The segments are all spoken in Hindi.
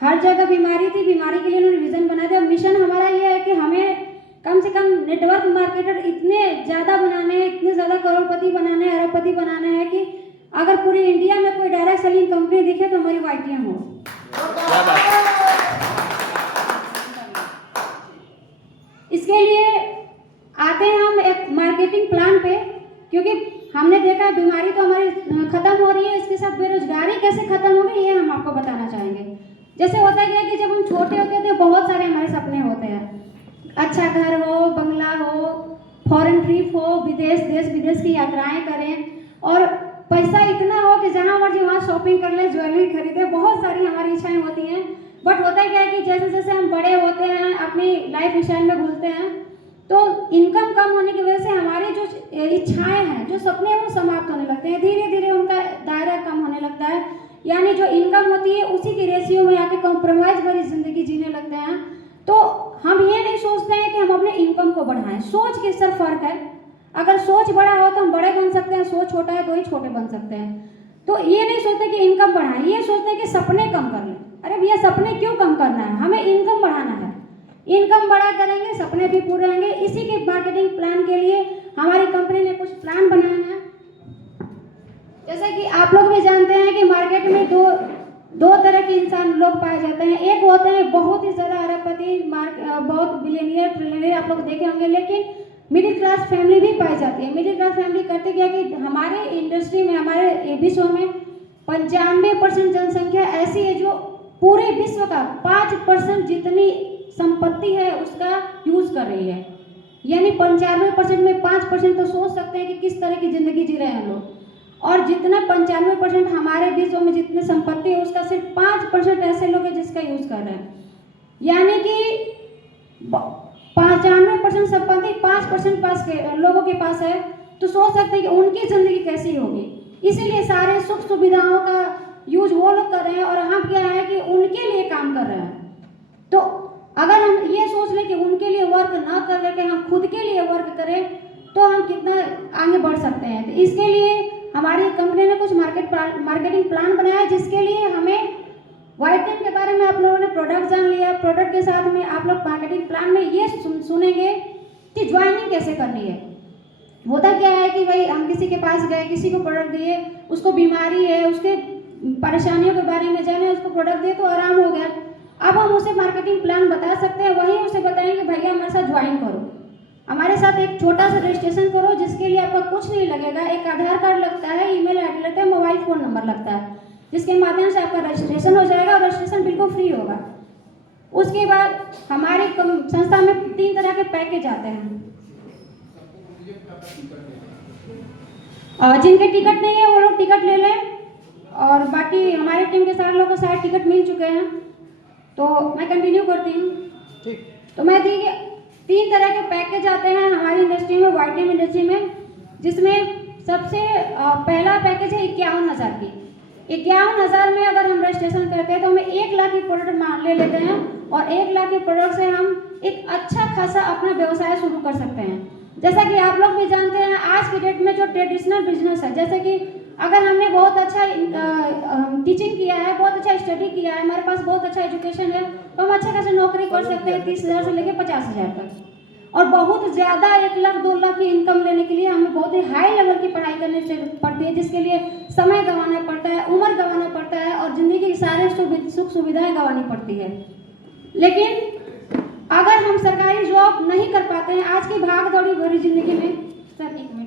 हर जगह बीमारी थी, बीमारी के लिए उन्होंने विजन बना दिया। मिशन हमारा ये है कि हमें कम से कम नेटवर्क मार्केटर इतने ज़्यादा बनाने हैं, इतने ज़्यादा करोड़पति बनाने हैं, अरबपति बनाने हैं कि अगर पूरी इंडिया में कोई डायरेक्ट सेलिंग कंपनी दिखे तो हमारी YTM हो। इसके लिए आते हैं हम एक मार्केटिंग प्लान पे, क्योंकि हमने देखा बीमारी तो हमारी खत्म हो रही है, इसके साथ बेरोजगारी कैसे खत्म होगी ये हम आपको बताना चाहेंगे। जैसे होता है कि जब हम छोटे होते थे बहुत सारे हमारे सपने होते हैं, अच्छा घर हो, बंगला हो, फॉरेन ट्रिप हो, विदेश देश विदेश की यात्राएं करें और पैसा इतना हो कि जहाँ मर्जी वहाँ शॉपिंग कर ले, ज्वेलरी खरीदे, बहुत सारी हमारी इच्छाएं होती हैं। बट होता क्या है कि जैसे जैसे हम बड़े होते हैं, अपनी लाइफ स्टाइल में घुलते हैं, तो इनकम कम होने की वजह से हमारी जो इच्छाएं हैं, जो सपने हैं वो समाप्त होने लगते हैं, धीरे धीरे उनका दायरा कम होने लगता है। यानी जो इनकम होती है उसी की रेशियो में आके कॉम्प्रोमाइज भरी जिंदगी जीने लगते हैं। तो हम ये नहीं सोचते हैं कि हम अपने इनकम को बढ़ाएं, सोच के सर फर्क है। अगर सोच बड़ा हो तो हम बड़े बन सकते हैं, सोच छोटा है तो ही छोटे बन सकते हैं। तो ये नहीं सोचते कि इनकम बढ़ाएं, ये सोचते हैं कि सपने कम कर लें। अरे भैया सपने क्यों कम करना है, हमें इनकम बढ़ाना है। इनकम बढ़ा करेंगे सपने भी पूरे होंगे। इसी के मार्केटिंग प्लान के लिए हमारी कंपनी ने कुछ प्लान बनाए हैं। जैसे कि आप लोग भी जानते हैं कि मार्केट में दो तरह के इंसान लोग पाए जाते हैं। एक होते हैं बहुत ही ज़्यादा अरबपति, बहुत बिलियनियर ट्रिलियनियर आप लोग देखे होंगे, लेकिन मिडिल क्लास फैमिली भी पाई जाती है। मिडिल क्लास फैमिली करते क्या कि हमारे इंडस्ट्री में, हमारे विश्व में 95% जनसंख्या ऐसी है जो पूरे विश्व का 5% जितनी संपत्ति है उसका यूज कर रही है। यानी 95% में 5% तो सोच सकते हैं कि किस तरह की जिंदगी जी रहे हैं हम लोग। और जितना 95% हमारे विश्व में जितनी संपत्ति है उसका सिर्फ 5% ऐसे लोग हैं जिसका यूज कर रहे हैं। यानी कि 95% संपत्ति 5% पास के लोगों के पास है, तो सोच सकते हैं कि उनकी जिंदगी कैसी होगी। इसीलिए सारे सुख सुविधाओं का यूज वो लोग कर रहे हैं और हम क्या है कि उनके लिए काम कर रहे हैं। तो अगर हम ये सोच लें कि उनके लिए वर्क ना कर रहे, हम खुद के लिए वर्क करें, तो हम कितना आगे बढ़ सकते हैं। तो इसके लिए हमारी कंपनी ने कुछ मार्केटिंग प्लान बनाया है, जिसके लिए हमें YTM के बारे में आप लोगों ने प्रोडक्ट जान लिया। प्रोडक्ट के साथ में आप लोग मार्केटिंग प्लान में ये सुनेंगे कि ज्वाइनिंग कैसे करनी है। होता क्या है कि भाई हम किसी के पास गए, किसी को प्रोडक्ट दिए, उसको बीमारी है, उसके परेशानियों के बारे में जाने, उसको प्रोडक्ट दिए तो आराम हो गया। अब हम उसे मार्केटिंग प्लान बता सकते हैं, वहीं उसे बताएंगे भैया हमारे साथ ज्वाइन करो, हमारे साथ एक छोटा सा रजिस्ट्रेशन करो, जिसके लिए आपका कुछ नहीं लगेगा। एक आधार कार्ड लगता है, ईमेल आईडी लगता है, मोबाइल फ़ोन नंबर लगता है, जिसके माध्यम से आपका रजिस्ट्रेशन हो जाएगा और रजिस्ट्रेशन बिल्कुल फ्री होगा। उसके बाद हमारी संस्था में 3 तरह के पैकेज आते हैं। जिनके टिकट नहीं है वो लोग टिकट ले लें, और बाकी हमारी टीम के सारे लोगों को सारे टिकट मिल चुके हैं। तो मैं कंटिन्यू करती हूँ। ठीक, तो मैं देखिए 3 तरह के पैकेज आते हैं हमारी इंडस्ट्री में, YTM इंडस्ट्री में, जिसमें सबसे पहला पैकेज है 51,000 की। 51,000 में अगर हम रजिस्ट्रेशन करते हैं तो हमें 1 लाख की प्रोडक्ट ले लेते हैं, और 1 लाख के प्रोडक्ट से हम एक अच्छा खासा अपना व्यवसाय शुरू कर सकते हैं। जैसा कि आप लोग भी जानते हैं आज की डेट में जो ट्रेडिशनल बिजनेस है, जैसे कि अगर हमने बहुत अच्छा टीचिंग किया है, बहुत अच्छा स्टडी किया है, हमारे पास बहुत अच्छा एजुकेशन है, तो हम अच्छे खासे नौकरी कर सकते हैं 30,000 से लेकर 50,000 तक। और बहुत ज़्यादा 1 लाख 2 लाख की इनकम लेने के लिए हमें बहुत ही हाई लेवल की पढ़ाई करनी पड़ती है, जिसके लिए समय गंवाना पड़ता है, उम्र गंवाना पड़ता है, और ज़िंदगी की सारे सुख सुविधाएँ गंवानी पड़ती है। लेकिन अगर हम सरकारी जॉब नहीं कर पाते हैं आज की भाग दौड़ी भरी जिंदगी में, सर एक मिनट,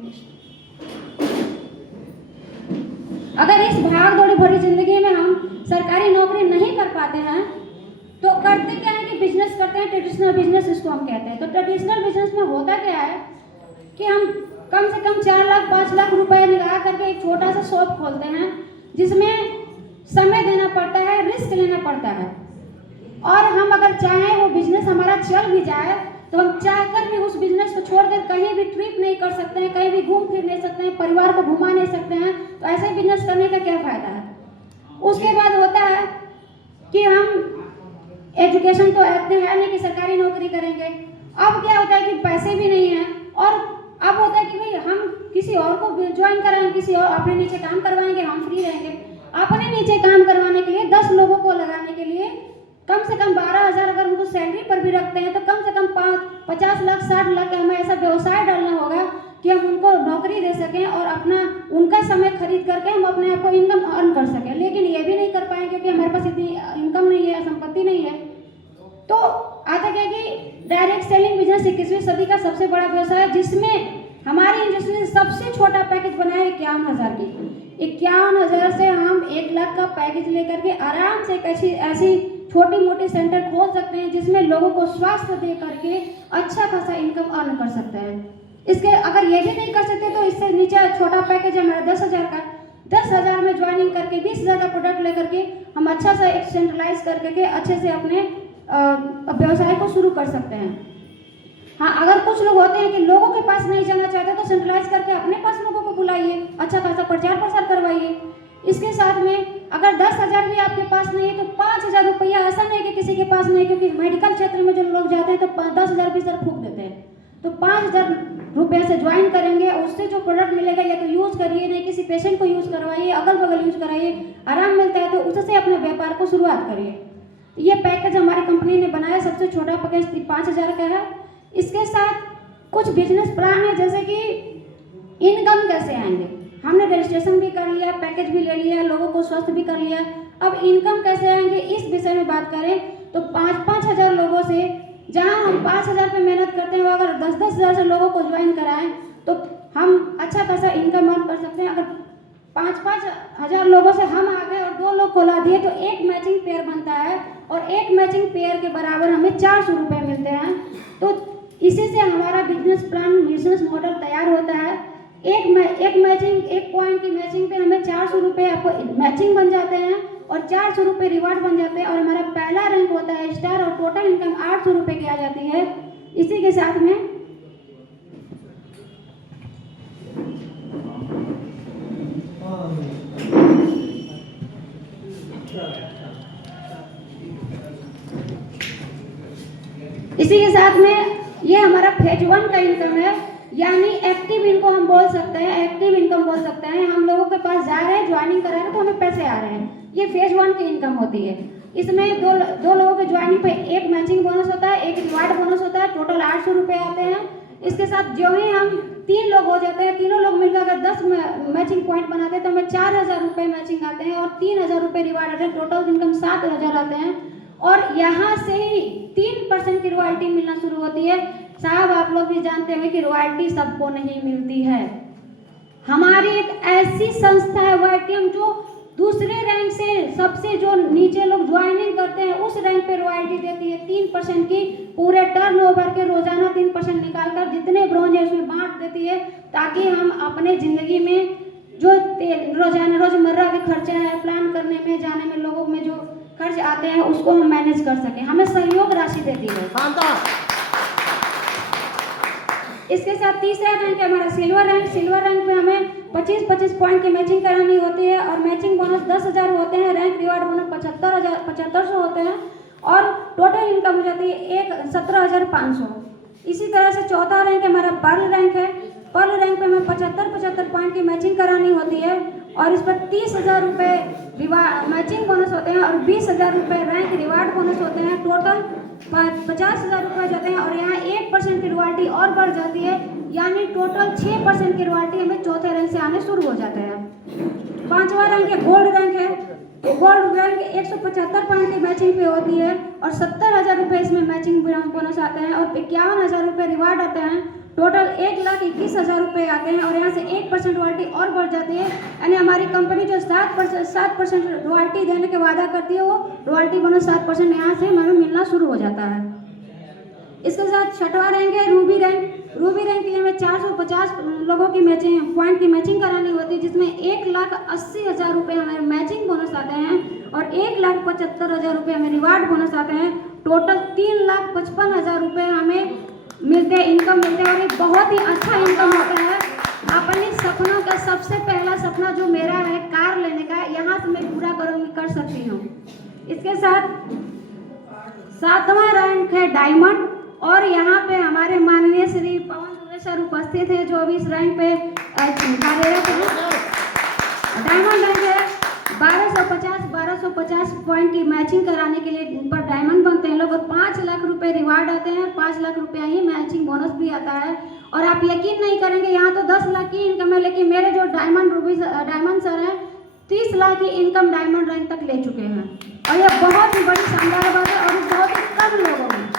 अगर इस भाग दौड़ी भरी जिंदगी में हम सरकारी नौकरी नहीं कर पाते हैं, तो करते क्या है कि बिजनेस करते हैं, ट्रेडिशनल बिजनेस इसको हम कहते हैं। तो ट्रेडिशनल बिजनेस में होता क्या है कि हम कम से कम 4 लाख 5 लाख रुपए लगा करके एक छोटा सा शॉप खोलते हैं, जिसमें समय देना पड़ता है, रिस्क लेना पड़ता है। और हम अगर चाहें वो बिजनेस हमारा चल भी जाए तो हम चाहकर भी उस बिजनेस को छोड़कर कहीं भी ट्रिप नहीं कर सकते हैं, कहीं भी घूम फिर नहीं सकते हैं, परिवार को घुमा नहीं सकते हैं। तो ऐसे बिजनेस करने का क्या फायदा है। उसके बाद होता है कि हम एजुकेशन तो इतने है नहीं कि सरकारी नौकरी करेंगे। अब क्या होता है कि पैसे भी नहीं है, और अब होता है कि भाई हम किसी और को ज्वाइन कराएंगे, किसी और अपने नीचे काम करवाएंगे, हम फ्री रहेंगे। अपने नीचे काम करवाने के लिए 10 लोगों को लगाने के लिए कम से कम 12,000 अगर उनको सैलरी पर भी रखते हैं तो कम से कम 50 लाख 60 लाख का हमें ऐसा व्यवसाय डालना होगा कि हम उनको नौकरी दे सकें और अपना उनका समय खरीद करके हम अपने आप को इनकम अर्न कर सकें। लेकिन ये भी नहीं कर पाएंगे क्योंकि हमारे पास इतनी इनकम नहीं है, संपत्ति नहीं है। तो आता क्या कि डायरेक्ट सेलिंग बिजनेस 21वीं सदी का सबसे बड़ा व्यवसाय है, जिसमें हमारी इंडस्ट्री ने सबसे छोटा पैकेज बनाया 51,000 की। 51,000 से हम 1 लाख का पैकेज लेकर के आराम से ऐसी छोटी मोटी सेंटर खोल सकते हैं जिसमें लोगों को स्वास्थ्य दे करके अच्छा खासा इनकम अर्न कर सकते हैं। इसके अगर ये भी नहीं कर सकते तो इससे नीचे छोटा पैकेज है हमारा 10,000 का। 10,000 में ज्वाइनिंग करके 20,000 का प्रोडक्ट लेकर के हम अच्छा सा एक सेंट्रलाइज करके अच्छे से अपने व्यवसाय को शुरू कर सकते हैं। हाँ, अगर कुछ लोग होते हैं कि लोगों के पास नहीं जाना चाहते तो सेंट्रलाइज करके अपने पास लोगों को बुलाइए, अच्छा खासा प्रचार प्रसार करवाइए। इसके साथ में अगर 10,000 भी आपके पास नहीं है तो 5,000 रुपया, ऐसा नहीं कि किसी के पास नहीं, क्योंकि मेडिकल क्षेत्र में जो लोग जाते हैं तो 10,000 भी सर फूक देते हैं। तो 5,000 रुपये से ज्वाइन करेंगे, उससे जो प्रोडक्ट मिलेगा या तो यूज़ करिए, नहीं किसी पेशेंट को यूज़ करवाइए, अगल बगल यूज़ कराइए, आराम मिलता है तो उससे अपने व्यापार को शुरुआत करिए। ये पैकेज हमारी कंपनी ने बनाया, सबसे छोटा पैकेज 5,000 का है। इसके साथ कुछ बिजनेस प्लान है, जैसे कि इनकम कैसे आएंगे। हमने रजिस्ट्रेशन भी कर लिया, पैकेज भी ले लिया, लोगों को स्वस्थ भी कर लिया। अब इनकम कैसे आएंगे इस विषय में बात करें तो 5-5 हज़ार लोगों से, जहां हम 5,000 पे मेहनत करते हैं, वो अगर 10-10 हज़ार से लोगों को ज्वाइन कराएं तो हम अच्छा खासा इनकम अर्न कर सकते हैं। अगर 5-5 हज़ार लोगों से हम आ गए और 2 लोग को ला दिए तो एक मैचिंग पेयर बनता है और एक मैचिंग पेयर के बराबर हमें 400 रुपये मिलते हैं। तो इसी से हमारा बिजनेस प्लान, बिजनेस मॉडल तैयार होता है। एक मैचिंग, एक पॉइंट की मैचिंग पे हमें 400 रुपये आपको मैचिंग बन जाते हैं और 400 रुपये रिवार्ड बन जाते हैं और हमारा पहला रैंक होता है स्टार और टोटल इनकम 800 रुपये की आ जाती है। इसी के साथ में ये हमारा फेज 1 का इनकम है, यानी एक्टिव इनकम हम बोल सकते हैं, एक्टिव इनकम बोल सकते हैं। हम लोगों के पास जा रहे हैं, ज्वाइनिंग करा रहे हैं तो हमें पैसे आ रहे हैं, ये फेज 1 की इनकम होती है। इसमें दो लोगों के ज्वाइनिंग पे एक मैचिंग बोनस होता है, एक रिवार्ड बोनस होता है, टोटल 800 रुपये आते हैं। इसके साथ जो ही हम 3 लोग हो जाते हैं, तीनों लोग मिलकर अगर 10 मैचिंग पॉइंट बनाते हैं तो हमें 4,000 रुपये मैचिंग आते हैं और 3,000 रुपये रिवार्ड आते हैं, टोटल इनकम 7,000 आते हैं। और यहाँ से ही 3% की रॉयल्टी मिलना शुरू होती है। साहब आप लोग भी जानते हैं कि रॉयल्टी सबको नहीं मिलती है। हमारी एक ऐसी संस्था है वाईटीएम जो दूसरे रैंक से सबसे जो नीचे लोग ज्वाइनिंग करते हैं उस रैंक पे रॉयल्टी देती है 3% की, पूरे टर्नओवर के रोजाना 3% निकालकर जितने ब्रॉन्ज है उसमें बांट देती है, ताकि हम अपने ज़िंदगी में जो रोज़मर्रा के खर्चे हैं, प्लान करने में, जाने में, लोगों में जो खर्च आते हैं उसको हम मैनेज कर सकें। हमें सहयोग राशि देती है। इसके साथ तीसरा रैंक है हमारा सिल्वर रैंक। सिल्वर रैंक में हमें 25-25 पॉइंट की मैचिंग करानी होती है और मैचिंग बोनस 10,000 होते हैं, रैंक रिवार्ड बोनस 7500 होते हैं और टोटल इनकम हो जाती है 17,500। इसी तरह से चौथा रैंक हमारा पर्ल रैंक है। पर्ल रैंक पे हमें 75 पॉइंट की मैचिंग करानी होती है और इस पर 30,000 रुपये मैचिंग बोनस होते हैं और 20,000 रुपये रैंक रिवार्ड बोनस होते हैं। टोटल 50,000 रुपये जाते हैं और यहाँ 1% की रॉयल्टी और बढ़ जाती है, यानी टोटल 6% की रॉयल्टी हमें चौथे रैंक से आने शुरू हो जाते हैं। पांचवा रैंक है गोल्ड रैंक है। गोल्ड रैंक 175 पॉइंट की मैचिंग पे होती है और 70,000 रुपये इसमें मैचिंग बोनस आते हैं और 51,000 रुपये रिवार्ड आते हैं। टोटल 1,21,000 रुपये आते हैं और यहाँ से 1% रॉयल्टी और बढ़ जाती है, यानी हमारी कंपनी जो 7% रॉयल्टी देने के वादा करती है वो रॉयल्टी बोनस 7% यहाँ से हमें मिलना शुरू हो जाता है। इसके साथ छठवां रैंक है रूबी रैंक। रूबी रैंक के लिए हमें 450 लोगों की मैचिंग पॉइंट की मैचिंग करानी होती है, जिसमें 1,80,000 रुपये हमें मैचिंग बोनस आते हैं और 1,75,000 रुपये हमें रिवार्ड बोनस आते हैं। टोटल 3,55,000 रुपये हमें मिलते हैं, इनकम मिलते हैं और ये बहुत ही अच्छा इनकम होता है। अपने सपनों का सबसे पहला सपना जो मेरा है कार लेने का, यहाँ से मैं पूरा कर सकती हूँ। इसके साथ 7वां रैंक है डायमंड और यहाँ पे हमारे माननीय श्री पवन दुबे सर उपस्थित है जो अभी इस रैंक पे कार्यरत है। डायमंड रैंक है 1250, 1250, 50 पॉइंट की मैचिंग कराने के लिए पर डायमंड बनते हैं लोग, 5 लाख रुपए रिवार्ड आते हैं, 5 लाख रुपया ही मैचिंग बोनस भी आता है। और आप यकीन नहीं करेंगे, यहाँ तो 10 लाख की इनकम है, लेकिन मेरे जो डायमंड सर हैं 30 लाख की इनकम डायमंड रैंक तक ले चुके हैं। और ये बहुत ही बड़ी शानदार बात है, और बहुत ही कम लोगों में,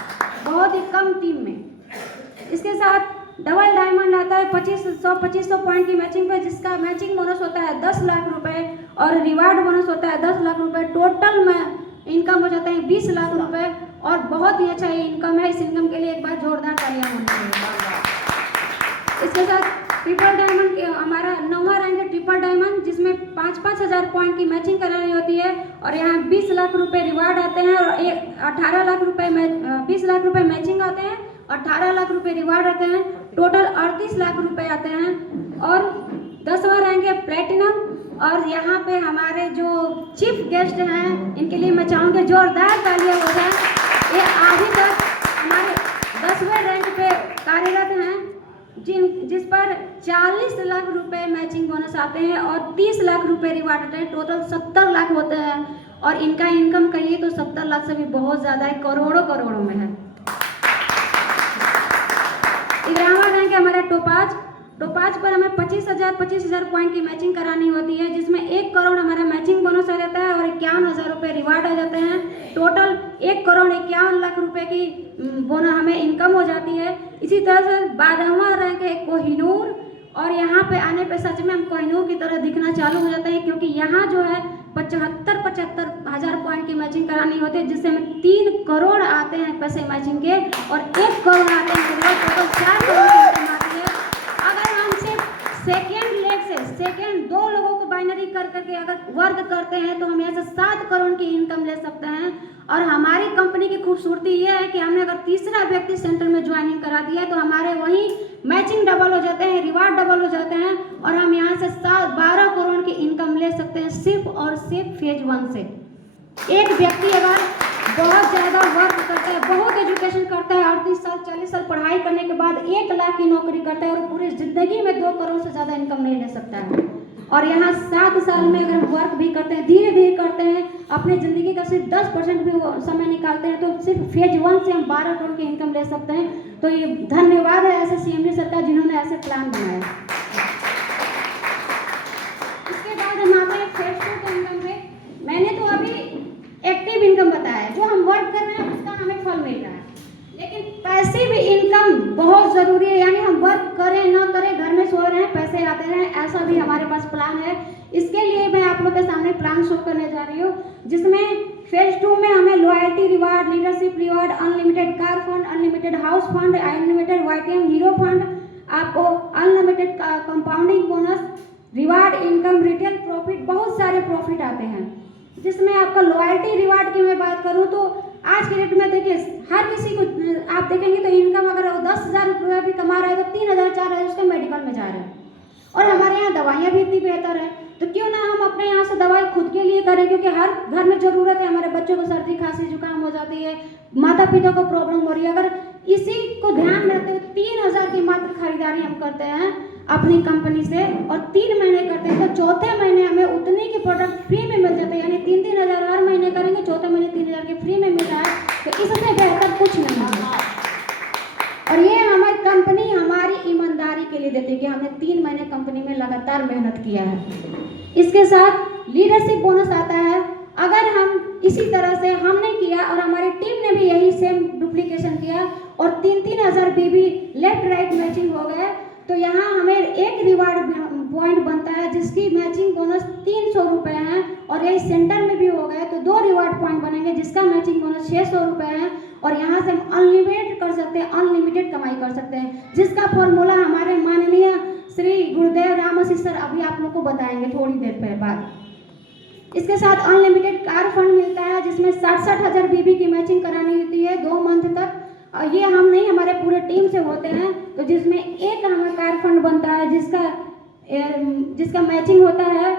बहुत ही कम टीम में। इसके साथ डबल डायमंड आता है 2500 पॉइंट की मैचिंग पे, जिसका मैचिंग बोनस होता है 10 लाख रुपए और रिवार्ड बोनस होता है 10 लाख रुपए। टोटल में इनकम हो जाता है 20 लाख रुपए, और बहुत ही अच्छा ये इनकम है। इस इनकम के लिए एक बार जोरदार तालियां होनी चाहिए। इसके साथ ट्रिपल डायमंड हमारा 9वां रैंक है ट्रिपल डायमंड, जिसमें 5-5 हज़ार पॉइंट की मैचिंग करानी होती है, और यहाँ 20 लाख रुपए रिवार्ड आते हैं और 18 लाख रुपए 20 लाख रुपए मैचिंग आते हैं, 18 लाख रुपए रिवार्ड आते हैं, टोटल 38 लाख रुपए आते हैं। और 10वां रैंक है प्लेटिनम, और यहाँ पे हमारे जो चीफ गेस्ट हैं इनके लिए मैं चाहूँगी जोरदार तालियां हो जाए। ये अभी तक हमारे 10वें रैंक पे कार्यरत हैं, जिस पर 40 लाख रुपए मैचिंग बोनस आते हैं और 30 लाख रुपए रिवार्ड आते हैं, टोटल 70 लाख होते हैं। और इनका इनकम कहिए तो 70 लाख से भी बहुत ज़्यादा है, करोड़ों में है। 11वां रैंक है हमारा टोपाज पर हमें 25,000 पॉइंट की मैचिंग करानी होती है, जिसमें 1 करोड़ हमारा मैचिंग बोनस आ जाता है और 51,000 रुपये रिवार्ड आ जाते हैं। टोटल 1 करोड़ 51 लाख रुपए की बोनस हमें इनकम हो जाती है। इसी तरह से 12वां रैंक है कोहिनूर, और यहाँ पे आने पे सच में हम कोहिनूर की तरह दिखना चालू हो जाता है, क्योंकि यहाँ जो है 75 हज़ार पॉइंट की मैचिंग करानी होती है, जिससे हमें 3 करोड़ आते हैं पैसे मैचिंग के, और 1 करोड़ आते हैं टोटल 4 करोड़ की इनकम आती है। अगर हम सिर्फ सेकेंड लेग से 2 लोगों को बाइनरी कर करके अगर वर्क करते हैं तो हम यहाँ से 7 करोड़ की इनकम ले सकते हैं। और हमारी कंपनी की खूबसूरती ये है कि हमने अगर तीसरा व्यक्ति सेंटर में ज्वाइनिंग करा दिया है तो हमारे वहीं मैचिंग डबल हो जाते हैं, रिवार्ड डबल हो जाते हैं, और हम यहाँ से 12 करोड़ की इनकम ले सकते हैं सिर्फ और सिर्फ फेज 1 से। एक व्यक्ति अगर बहुत ज़्यादा वर्क करता है, बहुत एजुकेशन करता है, 38 साल 40 साल पढ़ाई करने के बाद 1 लाख की नौकरी करता है और पूरी ज़िंदगी में 2 करोड़ से ज़्यादा इनकम नहीं ले सकता है। और यहाँ 7 साल में अगर हम वर्क भी करते हैं, धीरे धीरे करते हैं, अपने ज़िंदगी का सिर्फ 10% भी समय निकालते हैं, तो सिर्फ फेज 1 से हम 12 करोड़ की इनकम ले सकते हैं। तो ये धन्यवाद है ऐसे CMD सरकार जिन्होंने ऐसे प्लान बनाया। इसके बाद हम आते हैं फेज 2 के इनकम पे। मैंने तो अभी एक्टिव इनकम बताया है, जो हम वर्क कर रहे हैं उसका हमें फल मिल रहा है, लेकिन पैसिव इनकम बहुत ज़रूरी है। यानी हम वर्क करें ना करें, घर में सो रहे हैं, पैसे आते रहें, ऐसा भी हमारे पास प्लान है। इसके लिए मैं आप लोग के सामने प्लान शो करने जा रही हूँ, जिसमें फेज 2 में हमें loyalty reward, leadership reward, unlimited car fund, unlimited house fund, unlimited YTM hero fund, आपको unlimited compounding bonus, reward income, retail profit, बहुत सारे प्रॉफिट आते हैं। जिसमें आपका लॉयल्टी रिवार्ड की मैं बात करूं तो आज के डेट में देखिए हर किसी को आप देखेंगे तो इनकम अगर वो 10,000 रुपये भी कमा रहा है तो 3,000 4,000 उसके मेडिकल में जा रहे हैं। और हमारे यहाँ दवाइयाँ भी इतनी बेहतर है, तो क्यों ना हम अपने यहाँ से दवाई खुद के लिए करें, क्योंकि हर घर में ज़रूरत है। हमारे बच्चों को सर्दी खांसी जुकाम हो जाती है, माता पिता को प्रॉब्लम हो रही है। अगर इसी को ध्यान में रखते हुए 3,000 की मात्र खरीदारी हम करते हैं अपनी कंपनी से और 3 महीने करते हैं, तो चौथे महीने हमें उतने के प्रोडक्ट फ्री में मिल जाते हैं। यानी 3-3 हज़ार हर महीने करेंगे, चौथे महीने 3,000 के फ्री में मिल रहा है, तो इससे बेहतर कुछ नहीं है। और ये हमारी कंपनी हमारी ईमानदारी के लिए देती है कि हमने 3 महीने कंपनी में लगातार मेहनत किया है। इसके साथ लीडरशिप बोनस आता है। अगर हम इसी तरह से हमने किया और हमारी टीम ने भी यही सेम डुप्लीकेशन किया और 3-3 हज़ार बीबी लेफ्ट राइट मैचिंग हो गए, तो यहाँ हमें एक रिवार्ड पॉइंट बनता है जिसकी मैचिंग बोनस 300 रुपये है, और यही सेंटर में भी हो गए तो 2 रिवार्ड पॉइंट बनेंगे जिसका मैचिंग बोनस 600 रुपये है। और यहाँ से हम अनलिमिटेड कर सकते हैं, अनलिमिटेड कमाई कर सकते हैं, जिसका फॉर्मूला हमारे माननीय श्री गुरुदेव रामसी सर अभी आप लोग को बताएंगे थोड़ी देर बाद। इसके साथ अनलिमिटेड कार फंड मिलता है, जिसमें 60 हज़ार बीबी की मैचिंग करानी होती है 2 मंथ तक। और ये हम नहीं, हमारे पूरे टीम से होते हैं, तो जिसमें एक हमें कार फंड बनता है जिसका मैचिंग होता है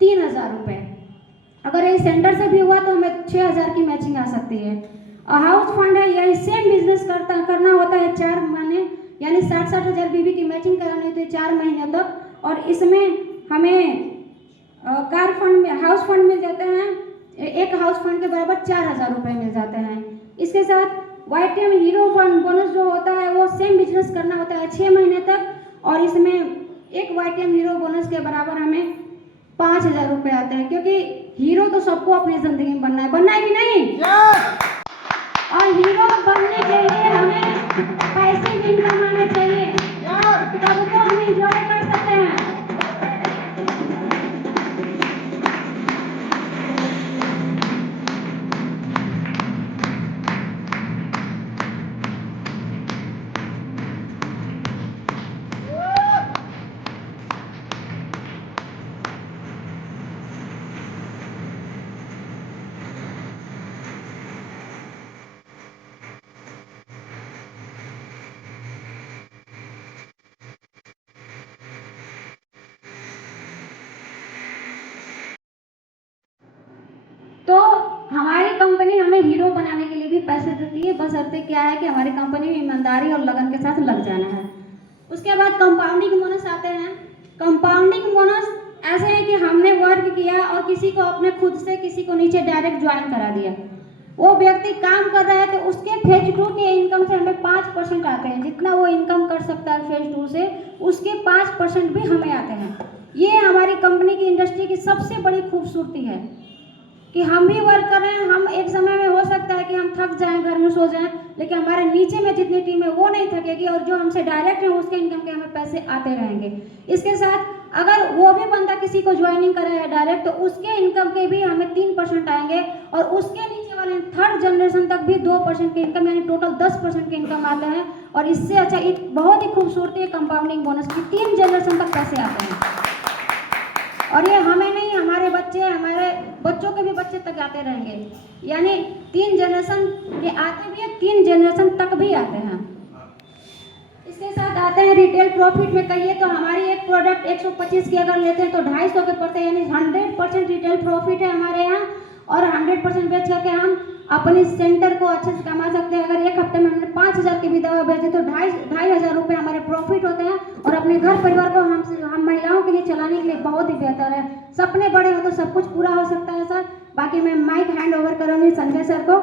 3,000 रुपये। अगर ये सेंटर से भी हुआ तो हमें 6,000 की मैचिंग आ सकती है। और हाउस फंड है, यही सेम बिजनेस करना होता है 4 महीने, यानी 60 हज़ार बीबी की मैचिंग करानी होती है 4 महीने तक। और इसमें हमें कार फंड में हाउस फंड मिल जाते हैं एक हाउस फंड के बराबर 4,000 रुपये मिल जाते हैं। इसके साथ YTM हीरो फंड बोनस जो होता है वो सेम बिजनेस करना होता है 6 महीने तक, और इसमें एक YTM हीरो बोनस के बराबर हमें 5,000 रुपये आते हैं, क्योंकि हीरो तो सबको अपनी ज़िंदगी में बनना है कि नहीं? और हीरो बनने के लिए हमें पैसिव इनकम आना चाहिए, तब तो हम इंजॉय कर सकते हैं। तो हमारी कंपनी हमें हीरो बनाने के लिए भी पैसे देती है, बशर्ते क्या है कि हमारी कंपनी में ईमानदारी और लगन के साथ लग जाना है। उसके बाद कंपाउंडिंग बोनस आते हैं। कंपाउंडिंग बोनस ऐसे है कि हमने वर्क किया और किसी को अपने खुद से किसी को नीचे डायरेक्ट ज्वाइन करा दिया, वो व्यक्ति काम कर रहा है तो उसके फेज 2 के इनकम से हमें 5% आते हैं। जितना वो इनकम कर सकता है फेज 2 से, उसके 5% भी हमें आते हैं। ये हमारी कंपनी की इंडस्ट्री की सबसे बड़ी खूबसूरती है कि हम भी वर्क कर रहे हैं। हम एक समय में हो सकता है कि हम थक जाएं, घर में सो जाएं, लेकिन हमारे नीचे में जितनी टीम है वो नहीं थकेगी, और जो हमसे डायरेक्ट है उसके इनकम के हमें पैसे आते रहेंगे। इसके साथ अगर वो भी बंदा किसी को ज्वाइनिंग करा है डायरेक्ट, तो उसके इनकम के भी हमें 3% आएंगे, और उसके नीचे वाले 3rd जनरेशन तक भी 2% के इनकम, यानी टोटल 10% के इनकम आते हैं। और इससे अच्छा एक बहुत ही खूबसूरती है कंपाउंडिंग बोनस की, 3 जनरेशन तक पैसे आते हैं। और ये हमें नहीं, हमारे बच्चे, हमारे बच्चों के भी बच्चे तक आते रहेंगे, यानी 3 जनरेशन के आते भी हैं, 3 जनरेशन तक भी आते हैं। इसके साथ आते हैं रिटेल प्रॉफिट में। कहिए तो हमारी एक प्रोडक्ट 125 की अगर लेते हैं तो 250 के पड़ते हैं, यानी 100% रिटेल प्रॉफिट है हमारे यहाँ, और 100% बेच करके हम अपने सेंटर को अच्छे से कमा सकते हैं। अगर एक हफ्ते में हमने 5,000 की भी दवा बेची तो 2,500 रुपये हमारे प्रॉफिट होते हैं, और अपने घर परिवार को हम महिलाओं के लिए चलाने के लिए बहुत ही बेहतर है। सपने बड़े हो तो सब कुछ पूरा हो सकता है सर। बाकी मैं माइक हैंड ओवर करूँगी संजय सर को।